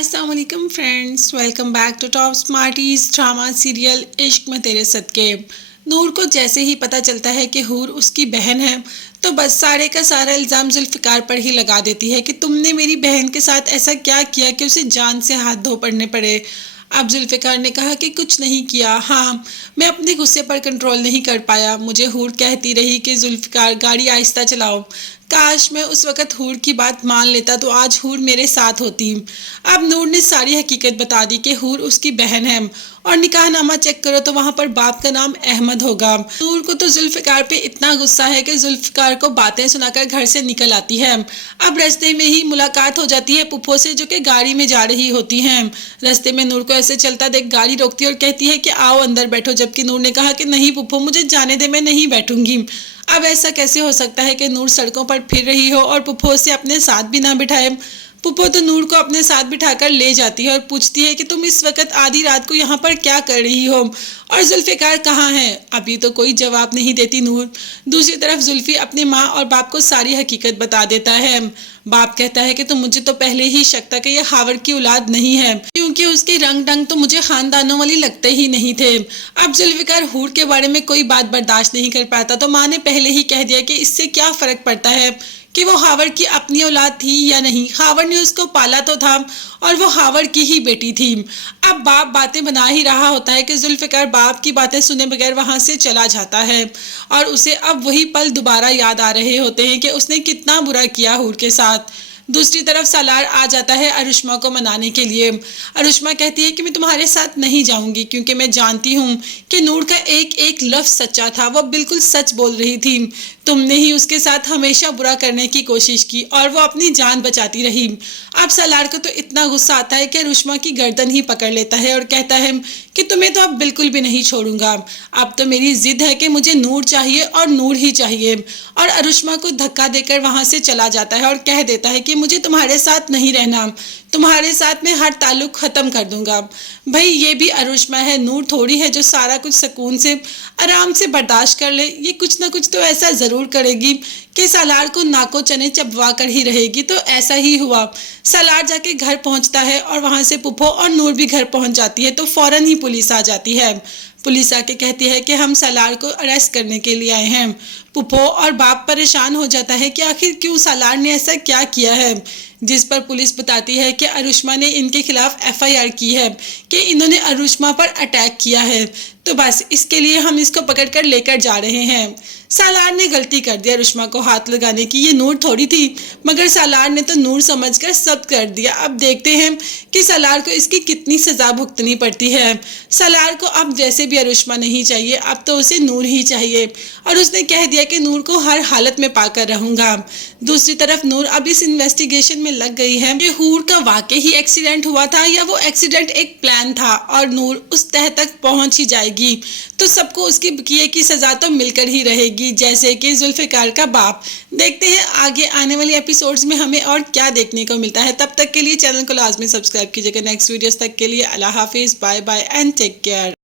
अस्सलाम वालेकुम friends, welcome back to top smarties drama serial Ishq Mein तेरे सदके। नूर को जैसे ही पता चलता है कि हूर उसकी बहन है तो बस सारे का सारा इल्ज़ाम जुल्फ़िकार पर ही लगा देती है कि तुमने मेरी बहन के साथ ऐसा क्या किया कि उसे जान से हाथ धो पड़ने पड़े। अब जुल्फ़िकार ने कहा कि कुछ नहीं किया, हाँ मैं अपने गुस्से पर कंट्रोल नहीं कर पाया। मुझे हूर कहती रही कि जुल्फ़िकार गाड़ी आहिस्ता चलाओ। काश मैं उस वक़्त हूर की बात मान लेता तो आज हूर मेरे साथ होती। अब नूर ने सारी हकीकत बता दी कि हूर उसकी बहन है और निकाहनामा चेक करो तो वहाँ पर बाप का नाम अहमद होगा। नूर को तो जुल्फ़िकार पे इतना गुस्सा है कि जुल्फ़िकार को बातें सुनाकर घर से निकल आती है। अब रास्ते में ही मुलाकात हो जाती है पुप्पो से, जो कि गाड़ी में जा रही होती हैं। रास्ते में नूर को ऐसे चलता देख गाड़ी रोकती है और कहती है कि आओ अंदर बैठो, जबकि नूर ने कहा कि नहीं पुप्पो मुझे जाने दे, मैं नहीं बैठूंगी। अब ऐसा कैसे हो सकता है कि नूर सड़कों पर फिर रही हो और पुप्पो से अपने साथ भी ना बिठाए। पुप्पो तो नूर को अपने साथ बिठाकर ले जाती है और पूछती है कि तुम इस वक्त आधी रात को यहाँ पर क्या कर रही हो और जुल्फ़िकार कहाँ है। अभी तो कोई जवाब नहीं देती नूर। दूसरी तरफ जुल्फ़ी अपनी माँ और बाप को सारी हकीकत बता देता है। बाप कहता है कि तो मुझे तो पहले ही शक था कि यह हावर की औलाद नहीं है, क्योंकि उसके रंग ढंग तो मुझे खानदानों वाली लगते ही नहीं थे। अब जुल्फ़िकार हूर के बारे में कोई बात बर्दाश्त नहीं कर पाता तो माँ ने पहले ही कह दिया कि इससे क्या फ़र्क पड़ता है कि वो हावर की अपनी औलाद थी या नहीं। हावर ने उसको पाला तो था और वो हावर की ही बेटी थी। अब बाप बातें बना ही रहा होता है कि जुल्फ़िकार बाप की बातें सुने बगैर वहाँ से चला जाता है और उसे अब वही पल दोबारा याद आ रहे होते हैं कि उसने कितना बुरा किया हूर के साथ। दूसरी तरफ सालार आ जाता है अरुष्मा को मनाने के लिए। अरुष्मा कहती है कि मैं तुम्हारे साथ नहीं जाऊंगी क्योंकि मैं जानती हूँ कि नूर का एक एक लफ्ज़ सच्चा था, वो बिल्कुल सच बोल रही थी। तुमने ही उसके साथ हमेशा बुरा करने की कोशिश की और वो अपनी जान बचाती रही। अब सालार को तो इतना गुस्सा आता है कि अरुष्मा की गर्दन ही पकड़ लेता है और कहता है कि तुम्हें तो अब बिल्कुल भी नहीं छोड़ूंगा। अब तो मेरी जिद है कि मुझे नूर चाहिए और नूर ही चाहिए। और अरुष्मा को धक्का देकर वहां से चला जाता है और कह देता है कि मुझे तुम्हारे साथ नहीं रहना, तुम्हारे साथ मैं हर ताल्लुक ख़त्म कर दूंगा। भाई ये भी अरुष्मा है, नूर थोड़ी है जो सारा कुछ सुकून से आराम से बर्दाश्त कर ले। ये कुछ ना कुछ तो ऐसा ज़रूर करेगी कि सालार को नाको चने चबवा कर ही रहेगी। तो ऐसा ही हुआ। सालार जाके घर पहुंचता है और वहां से पुप्पो और नूर भी घर पहुंच जाती है तो फौरन ही पुलिस आ जाती है। पुलिस आके कहती है कि हम सालार को अरेस्ट करने के लिए आए हैं। पुप्पो और बाप परेशान हो जाता है कि आखिर क्यों सालार ने ऐसा क्या किया है, जिस पर पुलिस बताती है कि अरुष्मा ने इनके खिलाफ एफआईआर की है कि इन्होंने अरुष्मा पर अटैक किया है, तो बस इसके लिए हम इसको पकड़कर लेकर जा रहे हैं। सालार ने गलती कर दी अरुष्मा को हाथ लगाने की, ये नूर थोड़ी थी, मगर सालार ने तो नूर समझकर सब कर दिया। अब देखते हैं कि सालार को इसकी कितनी सज़ा भुगतनी पड़ती है। सालार को अब जैसे भी अरुष्मा नहीं चाहिए, अब तो उसे नूर ही चाहिए और उसने कह दिया कि नूर को हर हालत में पाकर रहूंगा। दूसरी तरफ नूर अब इस इन्वेस्टिगेशन में लग गई है कि हूर का वाकई ही एक्सीडेंट हुआ था या वो एक्सीडेंट एक प्लान था और नूर उस तह तक पहुंच ही जाएगी तो सबको उसकी किए की सज़ा तो मिलकर ही रहेगी, जैसे कि जुल्फ़िकार का बाप। देखते हैं आगे आने वाले एपिसोड्स में हमें और क्या देखने को मिलता है। तब तक के लिए चैनल को लाजमी सब्सक्राइब कीजिएगा। नेक्स्ट वीडियोस तक के लिए अल्लाह हाफिज़, bye bye and take care.